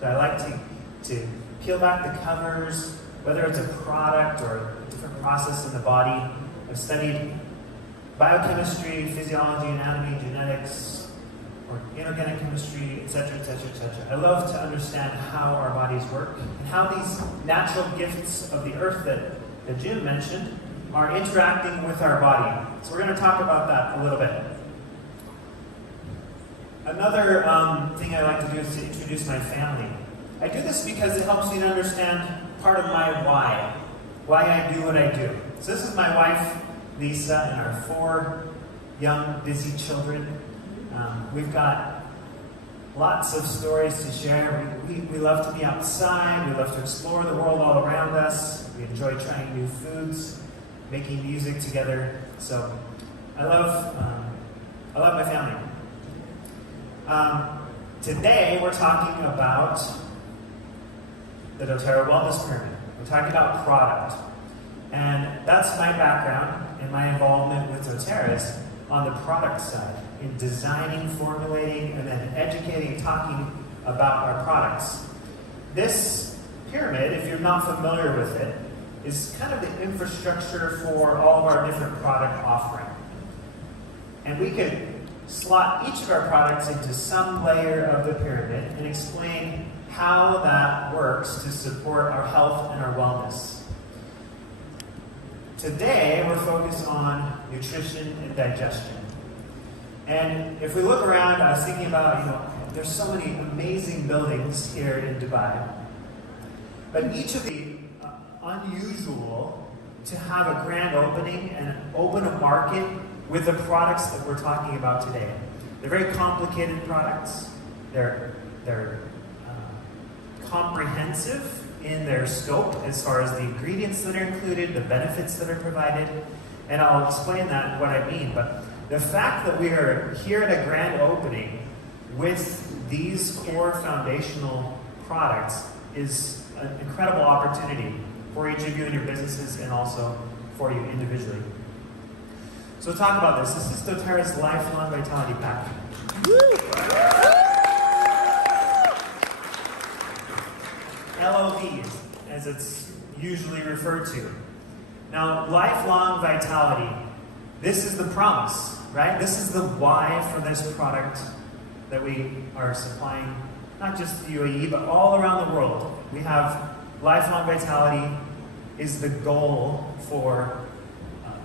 So I like to peel back the covers, whether it's a product or a different process in the body. I've studied biochemistry, physiology, anatomy, genetics, or inorganic chemistry, etc., etc., etc. I love to understand how our bodies work and how these natural gifts of the earth that Jim mentioned are interacting with our body. So we're going to talk about that a little bit. Another thing I like to do is to introduce my family. I do this because it helps me to understand part of my why I do what I do. So this is my wife, Lisa, and our 4 young, busy children. We've got lots of stories to share. We love to be outside. We love to explore the world all around us. We enjoy trying new foods, making music together. So I love my family. Today we're talking about the doTERRA Wellness Pyramid. We're talking about product. And that's my background and my involvement with doTERRA is on the product side, in designing, formulating, and then educating, talking about our products. This pyramid, if you're not familiar with it, is kind of the infrastructure for all of our different product offering. And we could slot each of our products into some layer of the pyramid and explain how that works to support our health and our wellness. Today, we're focused on nutrition and digestion. And if we look around, I was thinking about, there's so many amazing buildings here in Dubai. But each of the unusual to have a grand opening and open a market with the products that we're talking about today. They're very complicated products. They're comprehensive in their scope as far as the ingredients that are included, the benefits that are provided, and I'll explain that, what I mean. But the fact that we are here at a grand opening with these 4 foundational products is an incredible opportunity for each of you in your businesses and also for you individually. So talk about this. This is doTERRA's Lifelong Vitality Pack. LOV, as it's usually referred to. Now, lifelong vitality, this is the promise, right? This is the why for this product that we are supplying, not just the UAE, but all around the world. We have lifelong vitality is the goal for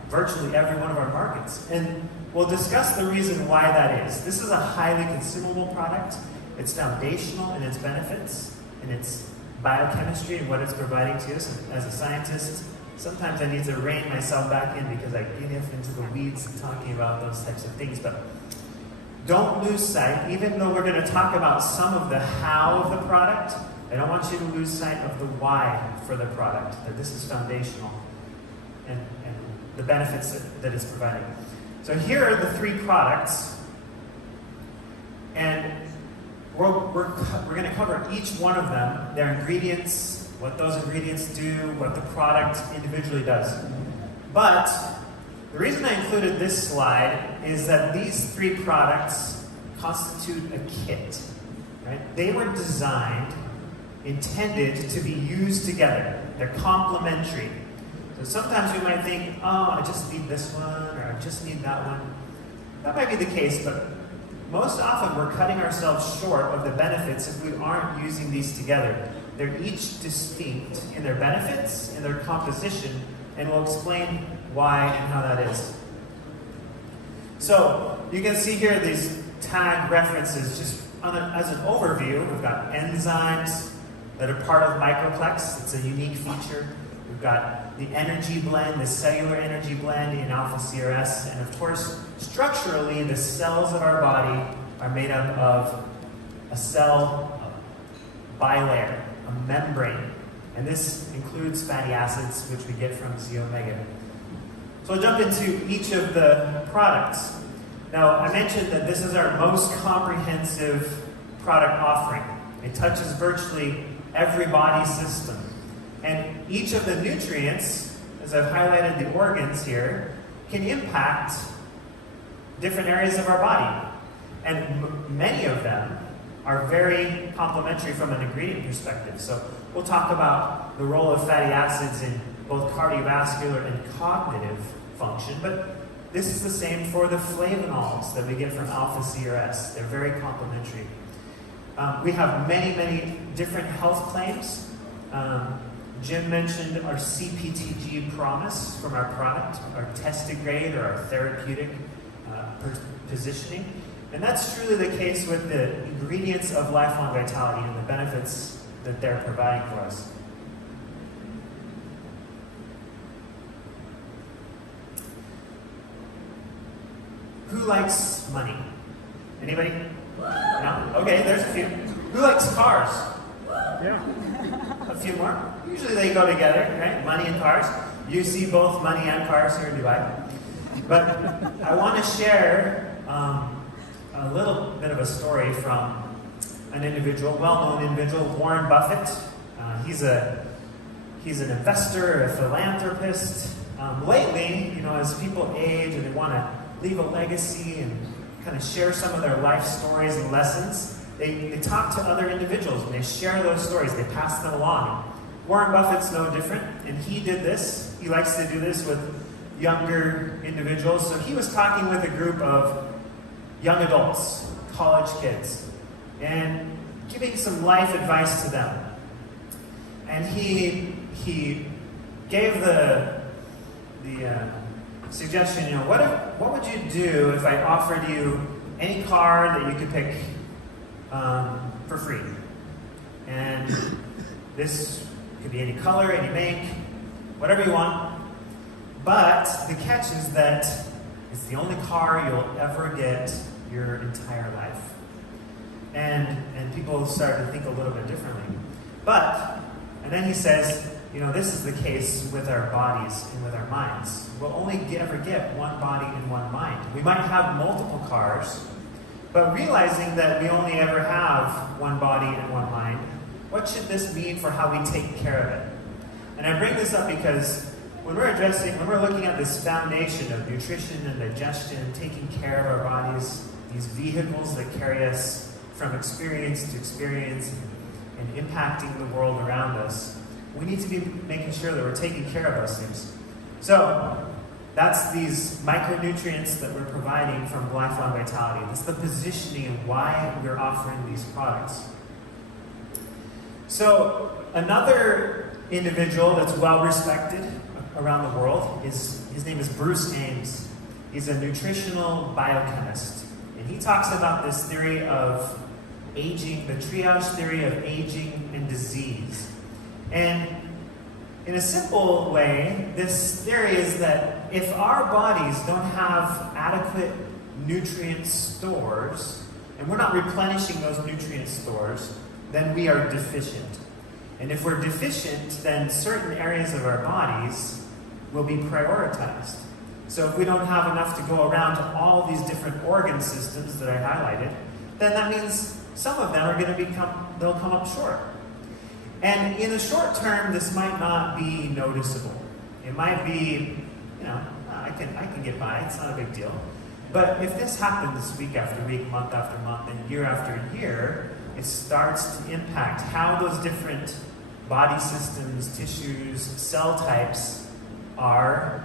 virtually every one of our markets. And we'll discuss the reason why that is. This is a highly consumable product. It's foundational in its benefits, and its biochemistry and what it's providing to us. As a scientist, sometimes I need to rein myself back in because I get into the weeds talking about those types of things. But don't lose sight, even though we're going to talk about some of the how of the product, I don't want you to lose sight of the why for the product, that this is foundational and the benefits that it's providing. So here are the 3 products, and we're going to cover each one of them, their ingredients, what those ingredients do, what the product individually does. But the reason I included this slide is that these 3 products constitute a kit, right? They were designed, intended to be used together. They're complementary. So sometimes we might think, oh, I just need this one, or I just need that one. That might be the case, but most often we're cutting ourselves short of the benefits if we aren't using these together. They're each distinct in their benefits, in their composition, and we'll explain why and how that is. So you can see here these tag references just as an overview. We've got enzymes that are part of microplex. It's a unique feature. We've got the energy blend, the cellular energy blend in alpha CRS, and of course, structurally, the cells of our body are made up of a cell bilayer, a membrane, and this includes fatty acids, which we get from Z omega. So I'll jump into each of the products. Now, I mentioned that this is our most comprehensive product offering. It touches virtually every body system. And each of the nutrients, as I've highlighted the organs here, can impact different areas of our body. And many of them are very complementary from an ingredient perspective. So we'll talk about the role of fatty acids in both cardiovascular and cognitive function, but this is the same for the flavonols that we get from alpha C or S. They're very complementary. We have many, many different health claims. Jim mentioned our CPTG promise from our product, our tested grade or our therapeutic positioning. And that's truly the case with the ingredients of lifelong vitality and the benefits that they're providing for us. Who likes money? Anybody? No? Okay, there's a few. Who likes cars? Yeah. A few more? Usually they go together, right? Money and cars. You see both money and cars here in Dubai. But I want to share a little bit of a story from an individual, well-known individual, Warren Buffett. He's an investor, a philanthropist. Lately, as people age and they want to leave a legacy and kind of share some of their life stories and lessons, they talk to other individuals and they share those stories, they pass them along. Warren Buffett's no different, and he did this. He likes to do this with younger individuals. So he was talking with a group of young adults, college kids, and giving some life advice to them. And he gave the suggestion, what would you do if I offered you any car that you could pick for free? And this could be any color, any make, whatever you want. But the catch is that it's the only car you'll ever get your entire life. And people start to think a little bit differently. And then he says, this is the case with our bodies and with our minds. We'll only ever get one body and one mind. We might have multiple cars, but realizing that we only ever have one body and one mind, what should this mean for how we take care of it? And I bring this up because when we're looking at this foundation of nutrition and digestion, taking care of our bodies, these vehicles that carry us from experience to experience and impacting the world around us, we need to be making sure that we're taking care of those things. So that's these micronutrients that we're providing from Lifelong Vitality. That's the positioning of why we're offering these products. So another individual that's well respected around the world his name is Bruce Ames. He's a nutritional biochemist, and he talks about this theory of aging, the triage theory of aging and disease. And in a simple way, this theory is that if our bodies don't have adequate nutrient stores, and we're not replenishing those nutrient stores, then we are deficient. And if we're deficient, then certain areas of our bodies will be prioritized. So if we don't have enough to go around to all these different organ systems that I highlighted, then that means some of them are going to they'll come up short. And in the short term, this might not be noticeable. It might be, I can get by, it's not a big deal. But if this happens week after week, month after month, and year after year, it starts to impact how those different body systems, tissues, cell types are,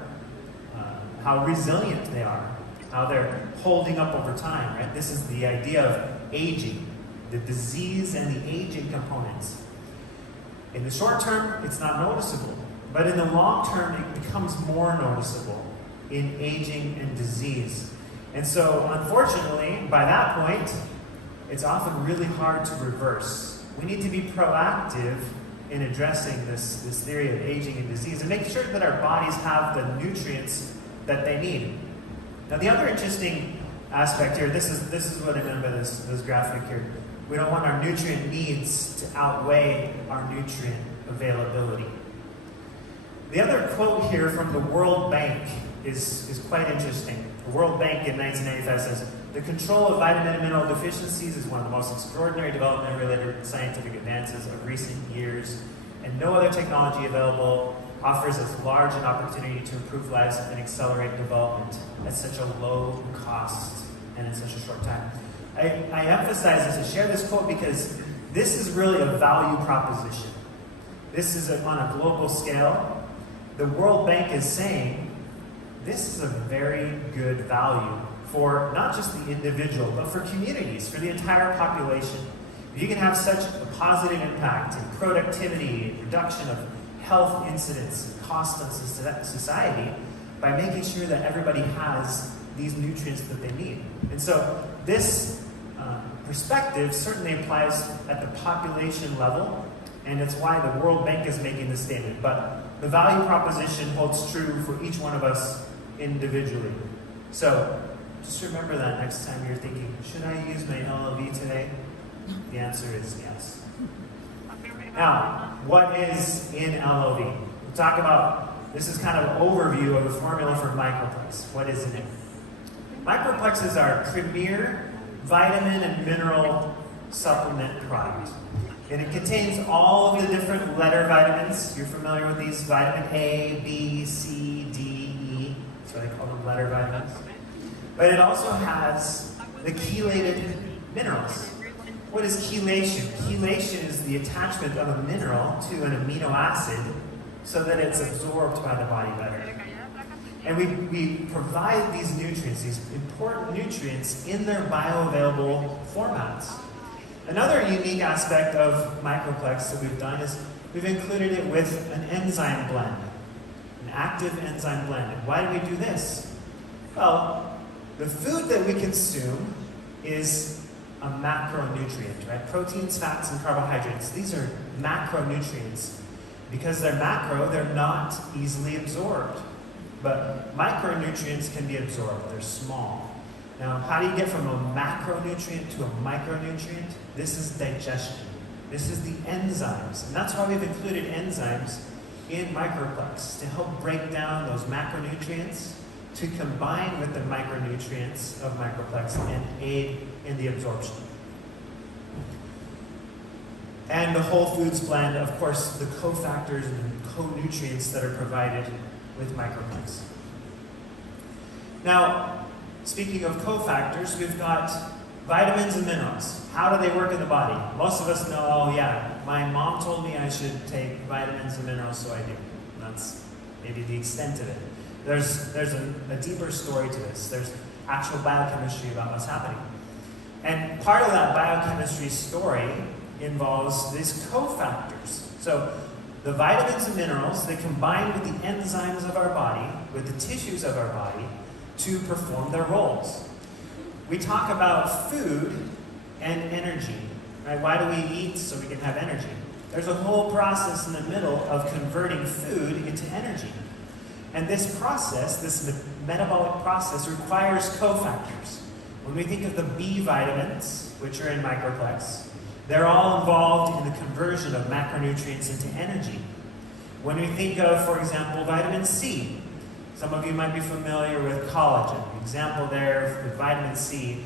how resilient they are, how they're holding up over time, right? This is the idea of aging, the disease and the aging components. In the short term, it's not noticeable, but in the long term, it becomes more noticeable in aging and disease. And so, unfortunately, by that point, it's often really hard to reverse. We need to be proactive in addressing this theory of aging and disease and make sure that our bodies have the nutrients that they need. Now, the other interesting aspect here, this is what I meant by this graphic here. We don't want our nutrient needs to outweigh our nutrient availability. The other quote here from the World Bank is quite interesting. The World Bank in 1995 says, "The control of vitamin and mineral deficiencies is one of the most extraordinary development-related scientific advances of recent years, and no other technology available offers as large an opportunity to improve lives and accelerate development at such a low cost and in such a short time." I emphasize this, I share this quote because this is really a value proposition. This is on a global scale. The World Bank is saying this is a very good value for not just the individual, but for communities, for the entire population. If you can have such a positive impact in productivity, reduction of health incidents, and cost on society, by making sure that everybody has these nutrients that they need. And so this perspective certainly applies at the population level, and it's why the World Bank is making this statement. But the value proposition holds true for each one of us individually. So just remember that next time you're thinking, should I use my LLV today? The answer is yes. Now, what is in LLV? We'll talk about, this is kind of an overview of the formula for Microplex. What is in it? Microplex is our premier vitamin and mineral supplement product. And it contains all of the different letter vitamins. You're familiar with these, vitamin A, B, C, D, E. That's why they call them letter vitamins. But it also has the chelated minerals. What is chelation? Chelation is the attachment of a mineral to an amino acid so that it's absorbed by the body better. And we provide these nutrients, these important nutrients, in their bioavailable formats. Another unique aspect of Microplex that we've done is we've included it with an enzyme blend, an active enzyme blend. And why do we do this? Well, the food that we consume is a macronutrient, right? Proteins, fats, and carbohydrates. These are macronutrients. Because they're macro, they're not easily absorbed. But micronutrients can be absorbed. They're small. Now, how do you get from a macronutrient to a micronutrient? This is digestion. This is the enzymes. And that's why we've included enzymes in Microplex, to help break down those macronutrients, to combine with the micronutrients of Microplex and aid in the absorption. And the whole foods blend, of course, the cofactors and co-nutrients that are provided with Microplex. Now, speaking of cofactors, we've got vitamins and minerals. How do they work in the body? Most of us know, oh yeah, my mom told me I should take vitamins and minerals, so I do. That's maybe the extent of it. There's a deeper story to this. There's actual biochemistry about what's happening. And part of that biochemistry story involves these cofactors. So the vitamins and minerals, they combine with the enzymes of our body, with the tissues of our body, to perform their roles. We talk about food and energy, right? Why do we eat? So we can have energy. There's a whole process in the middle of converting food into energy. And this process, this metabolic process, requires cofactors. When we think of the B vitamins, which are in Microplex, they're all involved in the conversion of macronutrients into energy. When we think of, for example, vitamin C, some of you might be familiar with collagen. Example there with vitamin C.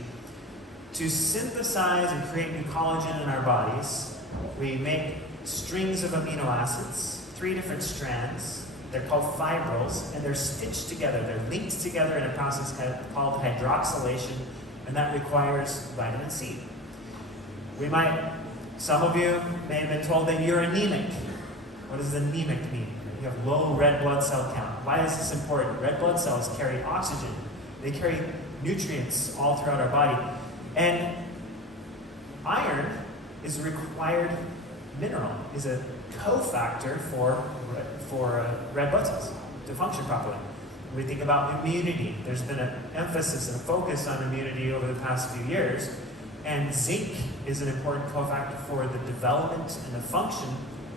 To synthesize and create new collagen in our bodies, we make strings of amino acids, 3 different strands. They're called fibrils, and they're stitched together. They're linked together in a process called hydroxylation, and that requires vitamin C. Some of you may have been told that you're anemic. What does anemic mean? You have low red blood cell count. Why is this important? Red blood cells carry oxygen. They carry nutrients all throughout our body. And iron is a required mineral, is a cofactor for red blood cells to function properly. When we think about immunity, there's been an emphasis and a focus on immunity over the past few years. And zinc is an important cofactor for the development and the function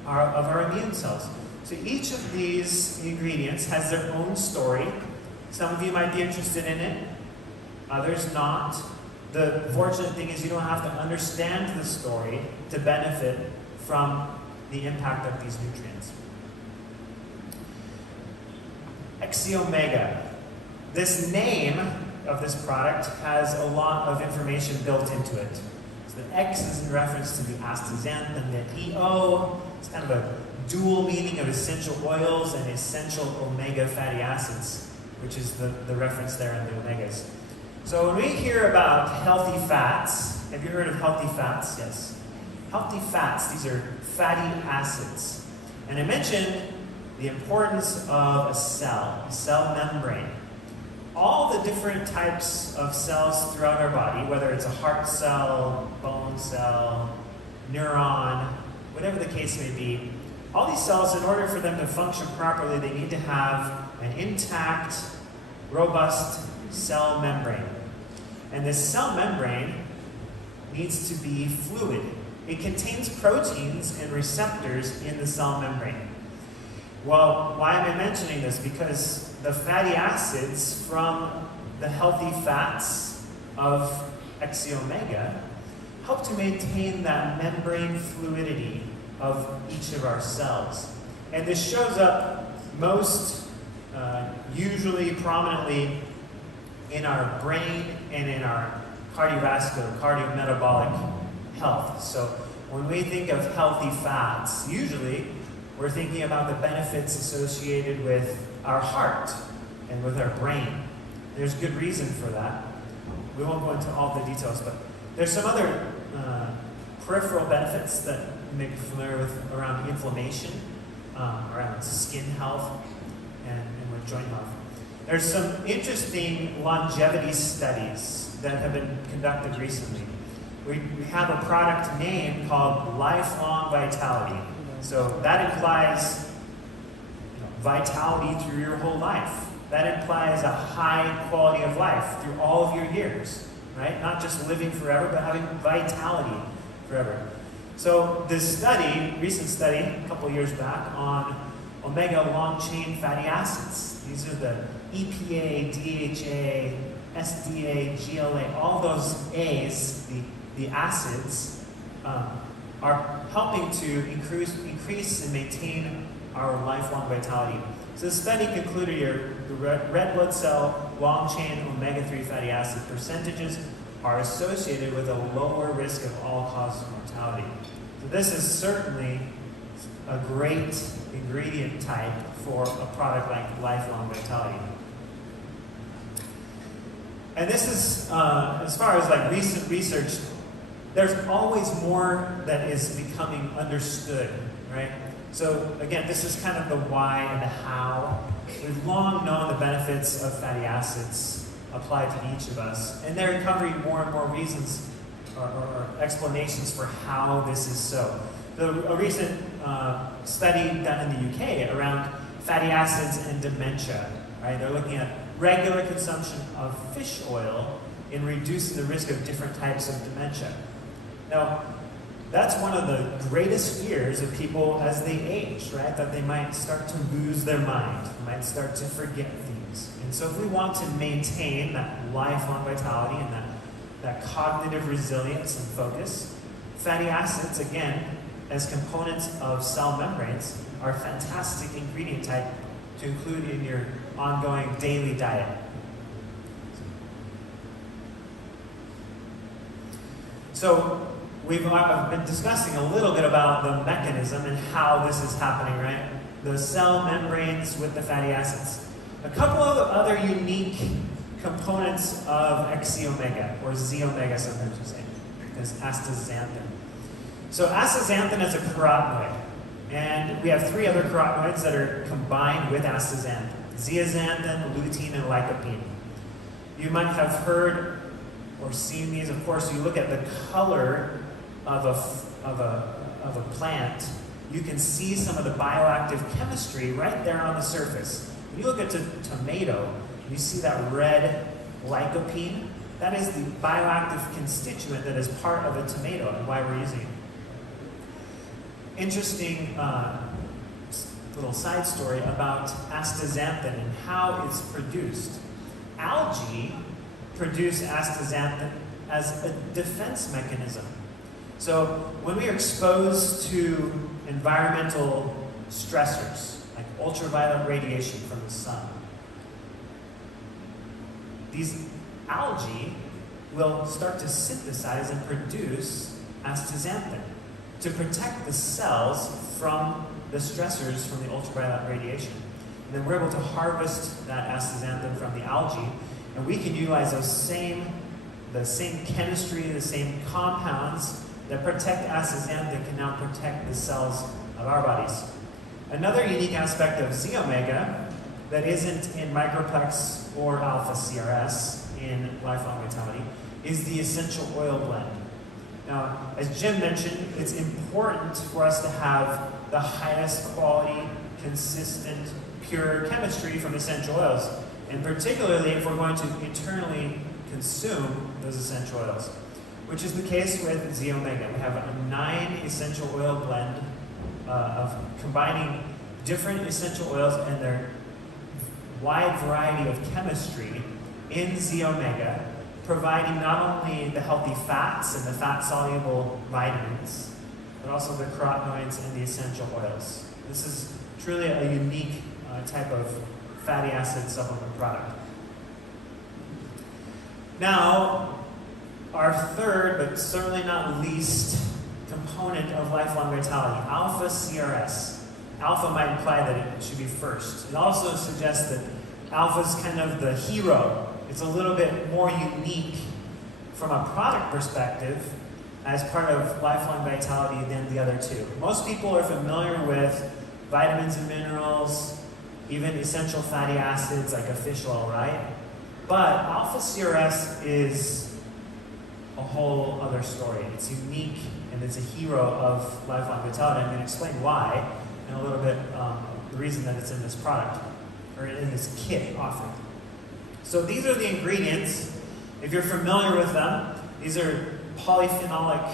of our immune cells. So each of these ingredients has their own story. Some of you might be interested in it, others not. The fortunate thing is you don't have to understand the story to benefit from the impact of these nutrients. Omega. This name of this product has a lot of information built into it. So the X is in reference to the astaxanthin, the EO, it's kind of a dual meaning of essential oils and essential omega fatty acids, which is the reference there in the omegas. So when we hear about healthy fats, have you heard of healthy fats? Yes. Healthy fats, these are fatty acids. And I mentioned the importance of a cell membrane. All the different types of cells throughout our body, whether it's a heart cell, bone cell, neuron, whatever the case may be, all these cells, in order for them to function properly, they need to have an intact, robust cell membrane. And this cell membrane needs to be fluid. It contains proteins and receptors in the cell membrane. Well, why am I mentioning this? Because the fatty acids from the healthy fats of XC-omega help to maintain that membrane fluidity of each of our cells. And this shows up most usually prominently in our brain and in our cardiovascular, cardiometabolic health. So when we think of healthy fats, usually we're thinking about the benefits associated with our heart and with our brain. There's good reason for that. We won't go into all the details, but there's some other peripheral benefits that you may be familiar with around inflammation, around skin health, and with joint health. There's some interesting longevity studies that have been conducted recently. We have a product name called Lifelong Vitality. So that implies vitality through your whole life. That implies a high quality of life through all of your years, right? Not just living forever, but having vitality forever. So this study, recent study, a couple years back, on omega long-chain fatty acids. These are the EPA, DHA, SDA, GLA, all those A's, the acids, are helping to increase and maintain our lifelong vitality. So the study concluded here, the red blood cell long-chain omega-3 fatty acid percentages are associated with a lower risk of all-cause mortality. So this is certainly a great ingredient type for a product like Lifelong Vitality. And this is, as far as like recent research, there's always more that is becoming understood, right? So again, this is kind of the why and the how. We've long known the benefits of fatty acids applied to each of us, and they're uncovering more and more reasons or explanations for how this is so. A recent study done in the UK around fatty acids and dementia, right? They're looking at regular consumption of fish oil in reducing the risk of different types of dementia. Now, that's one of the greatest fears of people as they age, right? That they might start to lose their mind, might start to forget things. And so if we want to maintain that lifelong vitality and that cognitive resilience and focus, fatty acids, again, as components of cell membranes, are a fantastic ingredient type to include in your ongoing daily diet. So we've been discussing a little bit about the mechanism and how this is happening, right? The cell membranes with the fatty acids. A couple of other unique components of XC-omega, or Z-omega sometimes you say, is astaxanthin. So astaxanthin is a carotenoid, and we have three other carotenoids that are combined with astaxanthin: zeaxanthin, lutein, and lycopene. You might have heard or seen these. Of course, you look at the color of a plant, you can see some of the bioactive chemistry right there on the surface. When you look at a tomato, you see that red lycopene. That is the bioactive constituent that is part of a tomato and why we're using it. Interesting little side story about astaxanthin and how it's produced. Algae produce astaxanthin as a defense mechanism. So when we are exposed to environmental stressors, like ultraviolet radiation from the sun, these algae will start to synthesize and produce astaxanthin to protect the cells from the stressors from the ultraviolet radiation. And then we're able to harvest that astaxanthin from the algae And we can utilize the same chemistry, the same compounds that protect astaxanthin can now protect the cells of our bodies. Another unique aspect of Z omega that isn't in microplex or alpha CRS in lifelong vitality is the essential oil blend. Now, as Jim mentioned, it's important for us to have the highest quality, consistent, pure chemistry from essential oils, and particularly if we're going to internally consume those essential oils, which is the case with Z omega. We have a 9 essential oil blend of combining different essential oils and their wide variety of chemistry in Z omega, providing not only the healthy fats and the fat-soluble vitamins, but also the carotenoids and the essential oils. This is truly a unique type of fatty acid supplement product. Now, our third, but certainly not least, component of lifelong vitality, alpha CRS. Alpha might imply that it should be first. It also suggests that alpha is kind of the hero. It's a little bit more unique from a product perspective as part of lifelong vitality than the other two. Most people are familiar with vitamins and minerals, even essential fatty acids like a fish oil, right? But alpha CRS is a whole other story. It's unique and it's a hero of lifelong vitality. I'm going to explain why in a little bit, the reason that it's in this product, or in this kit offering. So these are the ingredients. If you're familiar with them, these are polyphenolic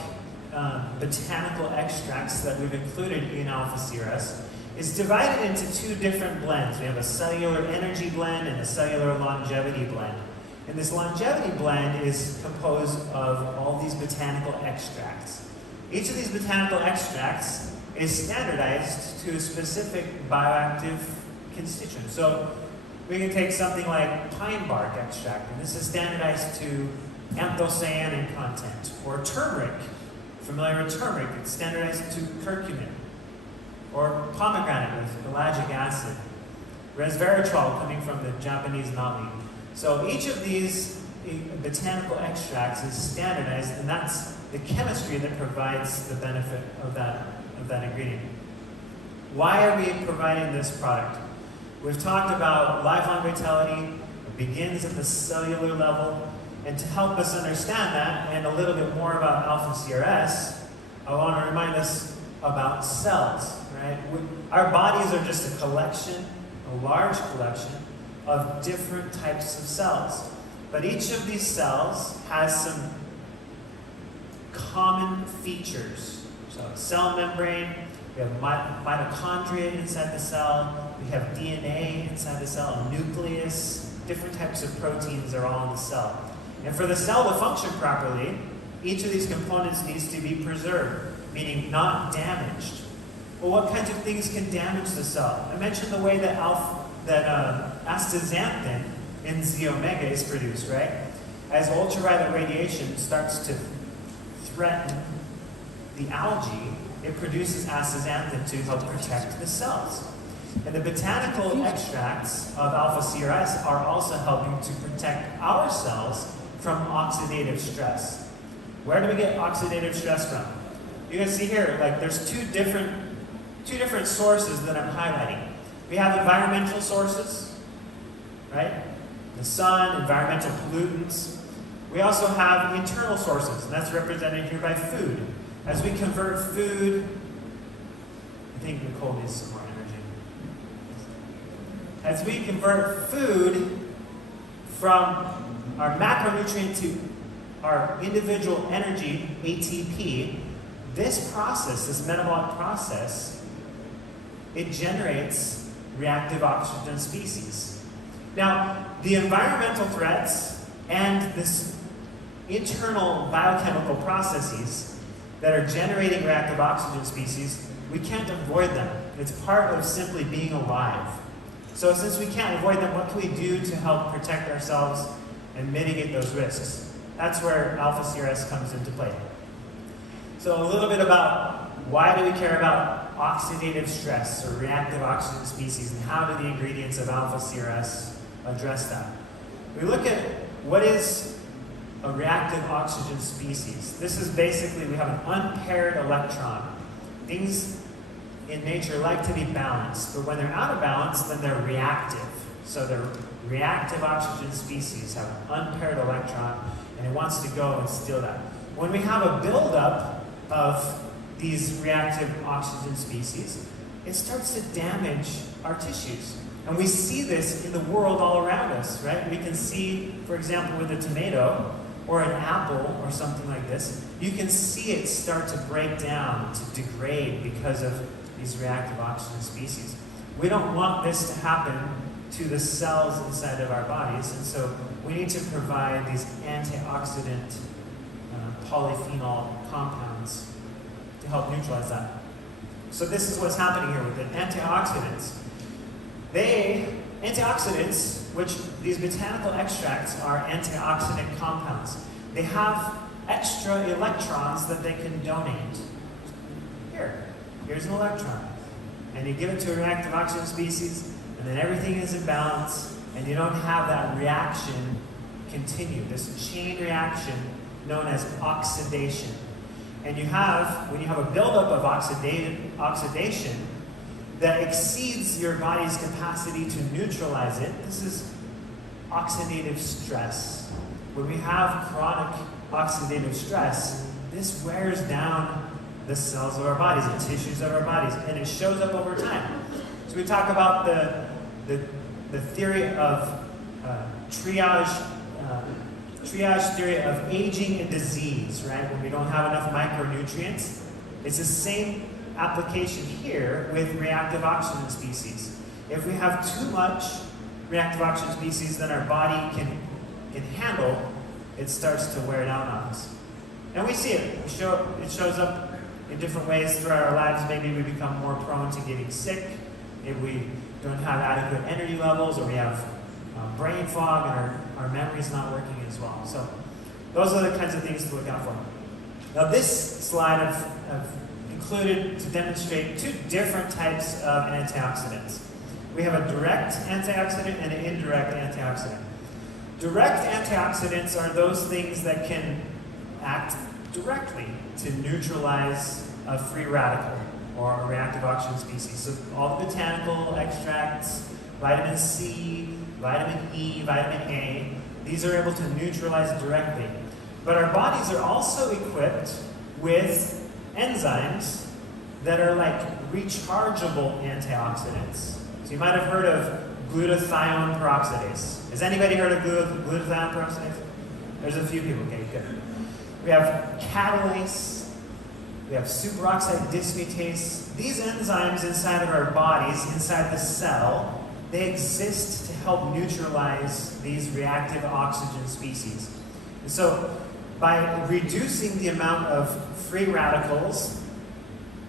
botanical extracts that we've included in alpha CRS. It's divided into 2 different blends. We have a cellular energy blend and a cellular longevity blend. And this longevity blend is composed of all these botanical extracts. Each of these botanical extracts is standardized to a specific bioactive constituent. So we can take something like pine bark extract, and this is standardized to anthocyanin content, or turmeric. Familiar with turmeric? It's standardized to curcumin. Or pomegranate with ellagic acid. Resveratrol coming from the Japanese nami. So each of these botanical extracts is standardized, and that's the chemistry that provides the benefit of that ingredient. Why are we providing this product? We've talked about lifelong vitality. It begins at the cellular level. And to help us understand that and a little bit more about alpha CRS, I want to remind us about cells, right? Our bodies are just a collection, a large collection, of different types of cells. But each of these cells has some common features. So cell membrane, we have mitochondria inside the cell, we have DNA inside the cell, a nucleus, different types of proteins are all in the cell. And for the cell to function properly, each of these components needs to be preserved, meaning not damaged. Well, what kinds of things can damage the cell? I mentioned the way that astaxanthin in Z omega is produced, right? As ultraviolet radiation starts to threaten the algae, it produces astaxanthin to help protect the cells. And the botanical extracts of alpha CRS are also helping to protect our cells from oxidative stress. Where do we get oxidative stress from? You can see here, like there's two different sources that I'm highlighting. We have environmental sources, right? The sun, environmental pollutants. We also have internal sources, and that's represented here by food. As we convert food, I think Nicole needs some more energy. As we convert food from our macronutrient to our individual energy, ATP, this process, this metabolic process, it generates reactive oxygen species. Now, the environmental threats and this internal biochemical processes that are generating reactive oxygen species, we can't avoid them. It's part of simply being alive. So since we can't avoid them, what can we do to help protect ourselves and mitigate those risks? That's where alpha CRS comes into play. So a little bit about why do we care about oxidative stress or reactive oxygen species, and how do the ingredients of alpha CRS address that? We look at what is a reactive oxygen species. This is basically, we have an unpaired electron. Things in nature like to be balanced, but when they're out of balance, then they're reactive. So the reactive oxygen species have an unpaired electron, and it wants to go and steal that. When we have a buildup of these reactive oxygen species, it starts to damage our tissues. And we see this in the world all around us, right? We can see, for example, with a tomato or an apple or something like this, you can see it start to break down, to degrade because of these reactive oxygen species. We don't want this to happen to the cells inside of our bodies, and so we need to provide these antioxidant polyphenol compounds to help neutralize that. So this is what's happening here with the antioxidants. Antioxidants, which these botanical extracts are antioxidant compounds, they have extra electrons that they can donate. Here's an electron. And you give it to a reactive oxygen species, and then everything is in balance, and you don't have that reaction continue, this chain reaction known as oxidation. And when you have a buildup of oxidation that exceeds your body's capacity to neutralize it, this is oxidative stress. When we have chronic oxidative stress, this wears down the cells of our bodies, the tissues of our bodies, and it shows up over time. So we talk about the theory of triage theory of aging and disease, right? When we don't have enough micronutrients. It's the same application here with reactive oxygen species. If we have too much reactive oxygen species than our body can handle, it starts to wear down on us. And we see it. It shows up in different ways throughout our lives. Maybe we become more prone to getting sick if we don't have adequate energy levels, or we have brain fog and our memory's not working as well. So those are the kinds of things to look out for. Now this slide I've included to demonstrate two different types of antioxidants. We have a direct antioxidant and an indirect antioxidant. Direct antioxidants are those things that can act directly to neutralize a free radical or a reactive oxygen species. So all the botanical extracts, vitamin C, vitamin E, vitamin A, these are able to neutralize directly. But our bodies are also equipped with enzymes that are like rechargeable antioxidants. So you might have heard of glutathione peroxidase. Has anybody heard of glutathione peroxidase? There's a few people, okay, good. We have catalase, we have superoxide dismutase. These enzymes inside of our bodies, inside the cell, they exist to help neutralize these reactive oxygen species. And so by reducing the amount of free radicals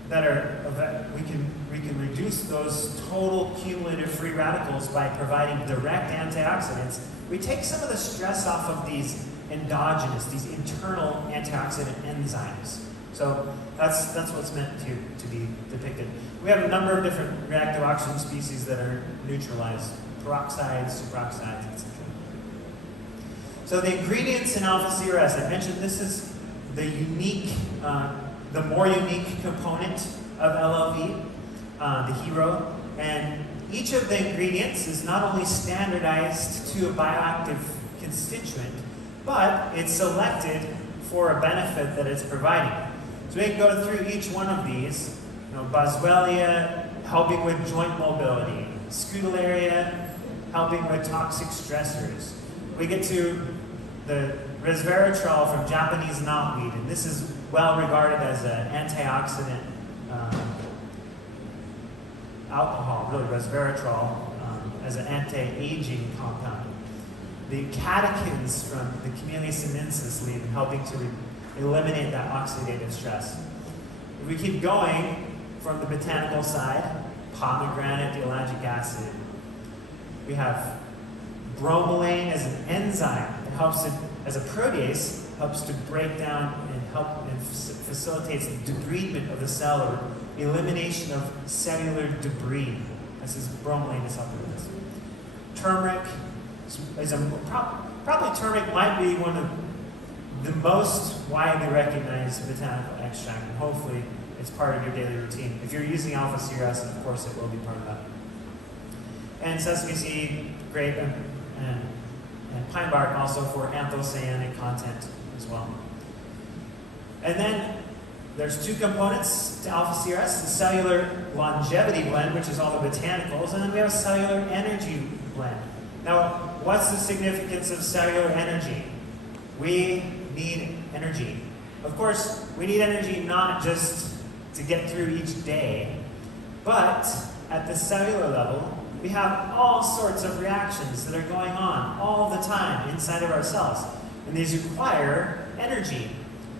we can reduce those total cumulative free radicals by providing direct antioxidants. We take some of the stress off of these endogenous, these internal antioxidant enzymes. So that's what's meant to be depicted. We have a number of different reactive oxygen species that are neutralized: peroxides, superoxides, etc. So the ingredients in alpha-CRS, I mentioned this is the more unique component of LLV, the hero. And each of the ingredients is not only standardized to a bioactive constituent, but it's selected for a benefit that it's providing. So we can go through each one of these. Boswellia, helping with joint mobility. Scutellaria, helping with toxic stressors. We get to the resveratrol from Japanese knotweed, and this is well regarded as an antioxidant alcohol, really resveratrol, as an anti-aging compound. The catechins from the Camellia sinensis leaf, helping to eliminate that oxidative stress. If we keep going from the botanical side, pomegranate, ellagic acid. We have bromelain as an enzyme that helps to, as a protease, helps to break down and facilitates the debridement of the cell, or elimination of cellular debris. This is bromelain is helping with this. Turmeric probably turmeric might be one of the most widely recognized botanical extract, and hopefully it's part of your daily routine. If you're using alpha CRS, of course it will be part of that. And sesame seed, grape, and pine bark also for anthocyaninic content as well. And then there's two components to alpha CRS, the cellular longevity blend, which is all the botanicals, and then we have a cellular energy blend. Now, what's the significance of cellular energy? We need energy. Of course, we need energy not just to get through each day, but at the cellular level, we have all sorts of reactions that are going on all the time inside of our cells. And these require energy.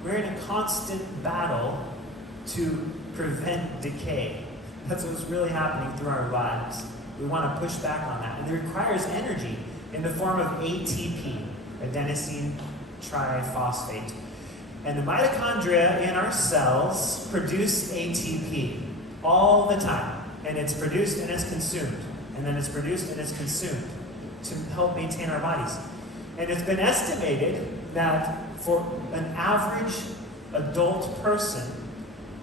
We're in a constant battle to prevent decay. That's what's really happening through our lives. We want to push back on that. And it requires energy in the form of ATP, adenosine triphosphate. And the mitochondria in our cells produce ATP all the time. And it's produced and it's consumed. And then it's produced and it's consumed to help maintain our bodies. And it's been estimated that for an average adult person,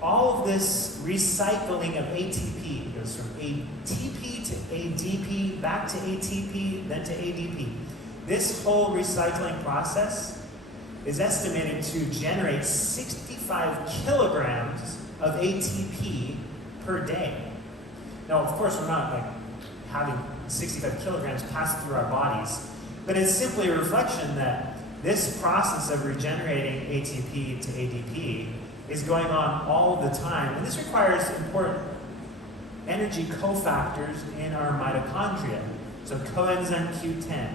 all of this recycling of ATP goes from ATP to ADP, back to ATP, then to ADP. This whole recycling process is estimated to generate 65 kilograms of ATP per day. Now, of course, we're not like having 65 kilograms pass through our bodies, but it's simply a reflection that this process of regenerating ATP to ADP is going on all the time, and this requires important energy cofactors in our mitochondria. So coenzyme Q10,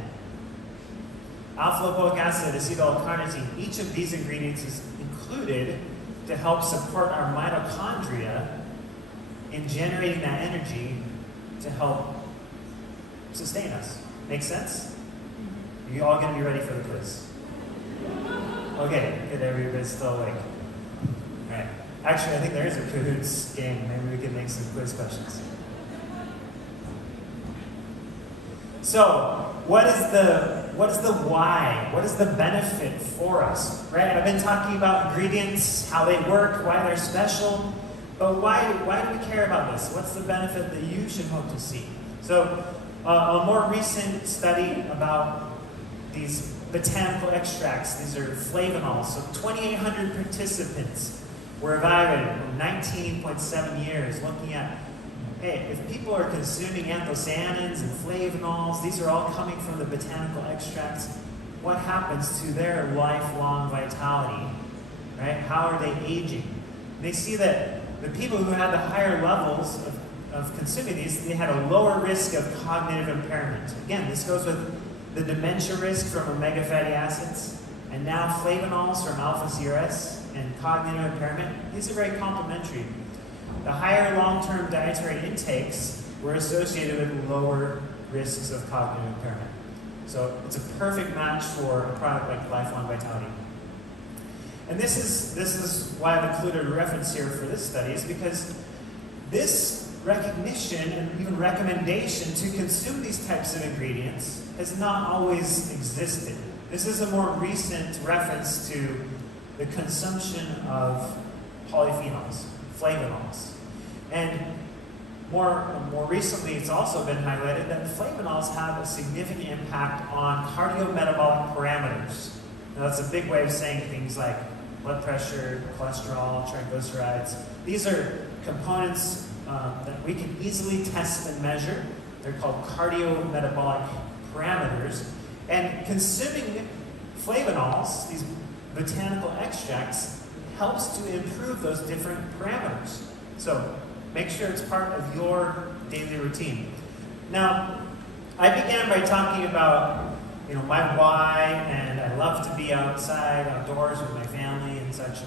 alpha-lipoic acid, acetyl-L-carnitine, each of these ingredients is included to help support our mitochondria in generating that energy to help sustain us. Make sense? Are you all going to be ready for the quiz? Okay, good, everybody's still awake. All right. Actually, I think there is a Cahoots game. Maybe we can make some quiz questions. So, what is the why? What is the benefit for us? Right? I've been talking about ingredients, how they work, why they're special, but why do we care about this? What's the benefit that you should hope to see? So, a more recent study about these botanical extracts, these are flavanols, so 2,800 participants were evaluated for 19.7 years, looking at, hey, if people are consuming anthocyanins and flavanols, these are all coming from the botanical extracts, what happens to their lifelong vitality, right? How are they aging? They see that the people who had the higher levels of consuming these, they had a lower risk of cognitive impairment. Again, this goes with the dementia risk from omega fatty acids, and now flavanols from alpha CRS and cognitive impairment. These are very complementary. The higher long-term dietary intakes were associated with lower risks of cognitive impairment. So it's a perfect match for a product like Lifelong Vitality. And this is why I've included a reference here for this study, is because this recognition and even recommendation to consume these types of ingredients has not always existed. This is a more recent reference to the consumption of polyphenols, flavanols. And more recently, it's also been highlighted that flavanols have a significant impact on cardiometabolic parameters. Now, that's a big way of saying things like blood pressure, cholesterol, triglycerides. These are components that we can easily test and measure. They're called cardiometabolic parameters. And consuming flavanols, these botanical extracts, helps to improve those different parameters. So make sure it's part of your daily routine. Now, I began by talking about my why, and I love to be outside, outdoors with my family and such.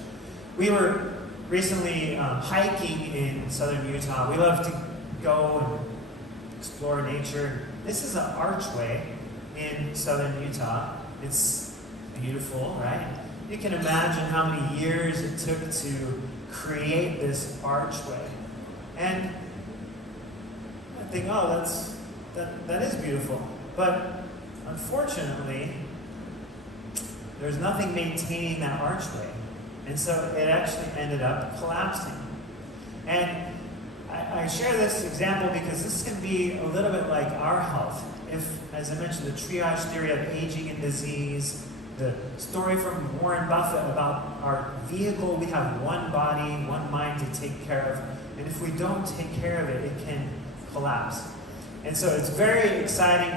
We were recently hiking in southern Utah. We love to go and explore nature. This is an archway in southern Utah. It's beautiful, right? You can imagine how many years it took to create this archway. And I think, oh, that is beautiful. But unfortunately, there's nothing maintaining that archway. And so it actually ended up collapsing. And I share this example because this can be a little bit like our health. If, as I mentioned, the triage theory of aging and disease, the story from Warren Buffett about our vehicle, we have one body, one mind to take care of. And if we don't take care of it, it can collapse. And so it's very exciting,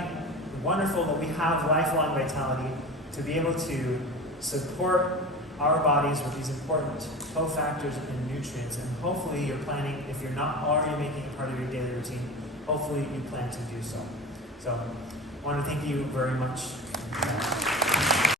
wonderful that we have lifelong vitality to be able to support our bodies with these important cofactors and nutrients. And hopefully you're planning, if you're not already making it part of your daily routine, hopefully you plan to do so. So I want to thank you very much.